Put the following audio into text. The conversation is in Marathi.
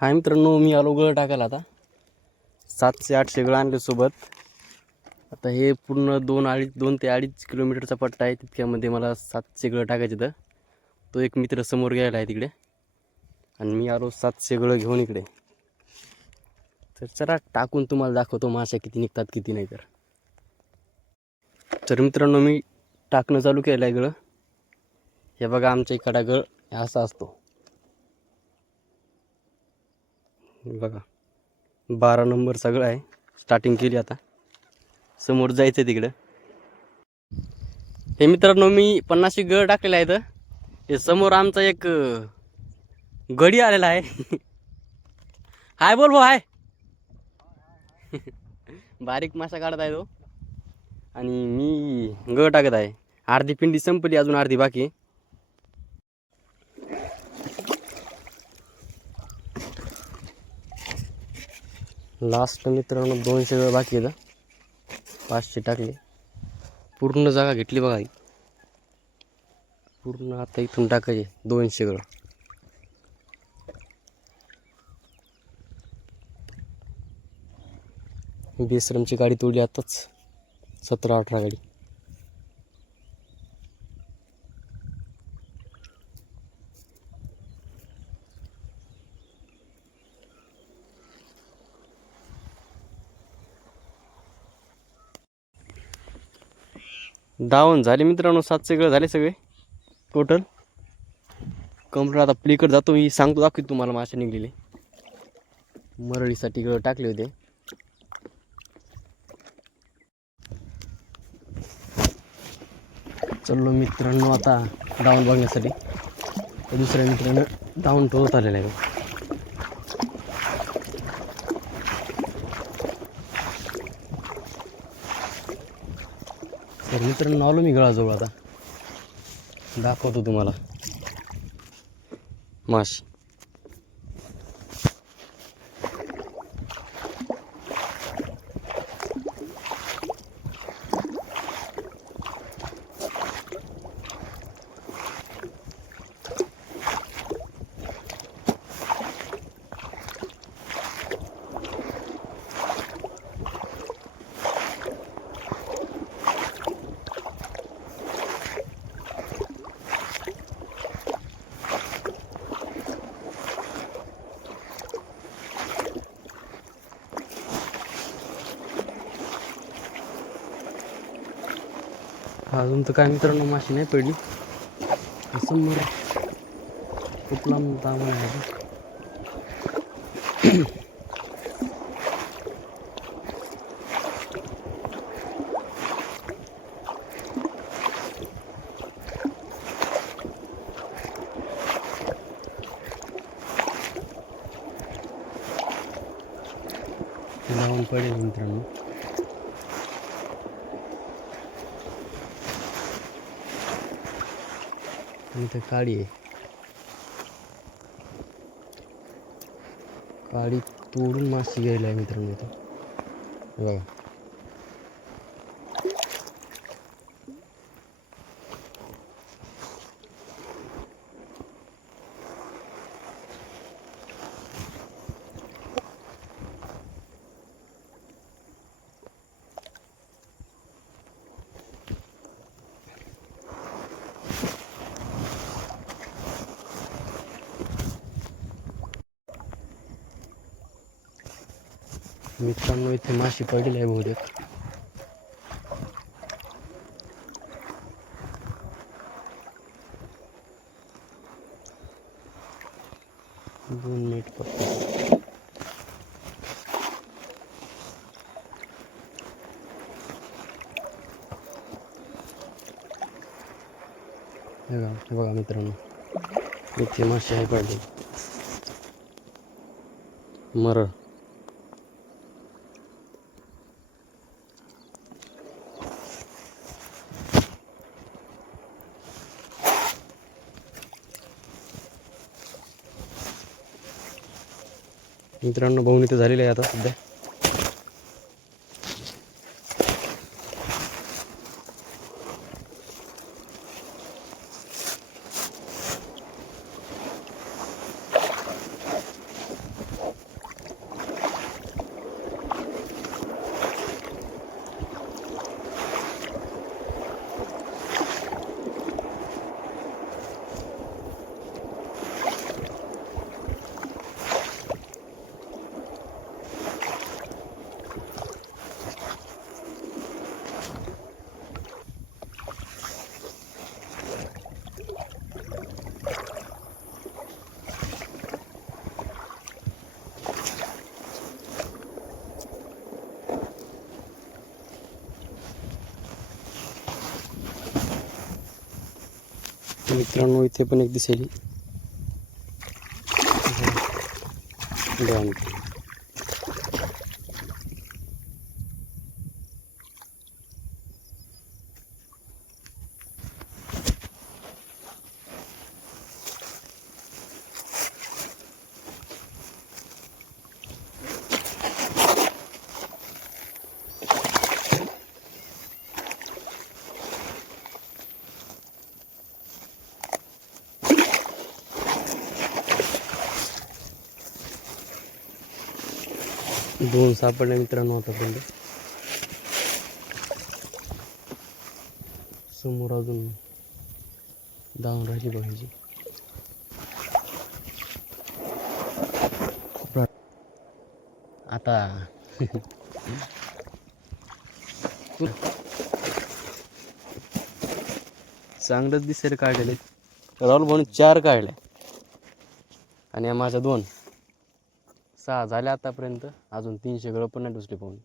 हाय मित्रांनो, मी आलो गळ टाकायला. आता 700-800 गळ आणले सोबत. आता हे पूर्ण 2 ते 2.5 किलोमीटरचा पट्टा आहे. तितक्यामध्ये मला 700 गळ टाकायचे. तर तो एक मित्र समोर गेला आहे तिकडे आणि मी आलो 700 गळ घेऊन इकडे. तर चला टाकून तुम्हाला दाखवतो मासे किती निघतात किती नाही. तर मित्रांनो, मी टाकणं चालू केलं आहे गळ. हे बघा, आमच्या इकडा गळ असा असतो. बघा 12 नंबर सगळं आहे. स्टार्टिंग केली. आता समोर जायचं तिकडं. हे मित्रांनो, मी 50 गळ टाकलेला आहे. तर हे समोर आमचा एक गडी आलेला आहे. हाय बोल भाऊ, हाय. बारीक मासा काढत आहे तो आणि मी गळ टाकत आहे. अर्धी पिंडी संपली, अजून अर्धी बाकी आहे. लास्ट मित्रांनो 200 गळ बाकी आहे. 500 टाकले. पूर्ण जागा घेतली बघा. पूर्ण आता इथून टाकायचे 200 गळ. बेसरमची गाडी तोडली आताच, 17-18 गाडी. डाऊन झाले मित्रांनो. 700 गळ झाले सगळे टोटल कंप्लीट. आता प्लीकडे जातो मी, सांगतो दाखवतो तुम्हाला मासे निघलेले. मरळीसाठी गळ टाकले होते. चलो मित्रांनो, आता डाऊन बघण्यासाठी. दुसऱ्या मित्रानं डाऊन ठेवत आलेला आहे. तर मित्रांनो, आलो मी गळाजवळ. आता दाखवतो तुम्हाला मासे. अजून तर काय मित्रांनो माशी नाही पडली. समोर खूप लांब तांबा आहे. लावून पडेल मित्रांनो. इथं काळी आहे. काळी तोडून मासे घ्यायला आहे मित्रांनो. इथं बघा. मित्रांनो, इथे माशी पडलेली आहे बहुतेक. दोन मिनिट फक्त. हे बघा मित्रांनो, इथे मासे आहे पडले. मरळ. मित्रांनो, बहुनी तर झालेली आहे आता सध्या. मित्रांनो इथे पण एक दिसेल गवंडी. दोन सापडल्या मित्रांनो आतापर्यंत. समोर अजून दावून राहिली बघायची. आता चांगलंच दिसेल काढलेले. राहुल भाऊन 4 काढले आणि माझ्या 2. 6 झाल्या आतापर्यंत. अजून 300 गळ पण नाही दुसरे पाहून.